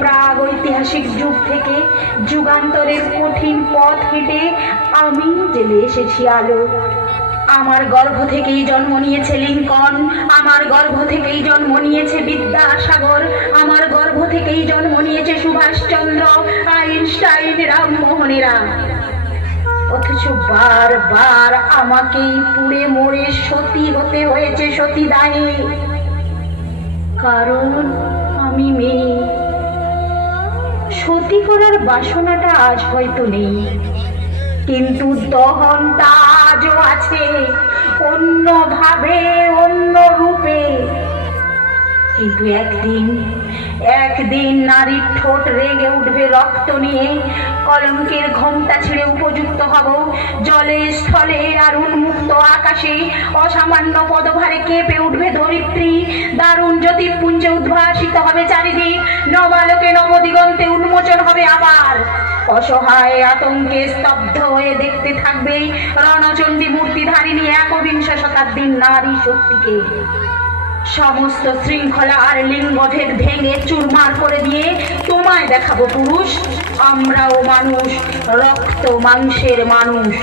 প্রাগ ঐতিহাসিক যুগ থেকে যুগান্তরের কঠিন পথ হেঁটে আমি জেলে এসেছি আলো। আমার গর্ভ থেকেই জন্ম নিয়েছে লিঙ্কন, আমার গর্ভ থেকেই জন্ম নিয়েছে বিদ্যাসাগর, আমার গর্ভ থেকেই জন্ম নিয়েছে সুভাষচন্দ্র, আইনস্টাইন, রামমোহনেরা। অথচ বারবার আমাকেই পুড়ে মরে সতী হতে হয়েছে সতীদাহে। কারণ আমি মেয়ে। সতী করার বাসনাটা আজ হয়তো নেই, কিন্তু দহনটা আজও আছে, অন্যভাবে, অন্য রূপে। কিন্তু একদিন নারীর ঠোঁট রেগে উঠবে রক্ত নিয়ে, কলঙ্কের ঘোমটা ছেড়ে উপযুক্ত হব জলে স্থলে আর উন্মুক্ত আকাশে। অসামান্য পদভারে কেঁপে উঠবে ধরিত্রী, দারুণ জ্যোতিপুঞ্জে উদ্ভাসিত হবে চারিদিক, নবালোকে নবদিগন্তে উন্মোচন হবে আবার। অসহায় আতঙ্কে স্তব্ধ হয়ে দেখতে থাকবে রণচণ্ডী মূর্তিধারিণী একবিংশ শতাব্দীর নারী শক্তিকে। সমস্ত শৃঙ্খলা আর লিঙ্গভেদ ভেঙে চুরমার করে দিয়ে তোমায় দেখাবো পুরুষ, আমরাও মানুষ, রক্ত মাংসের মানুষ।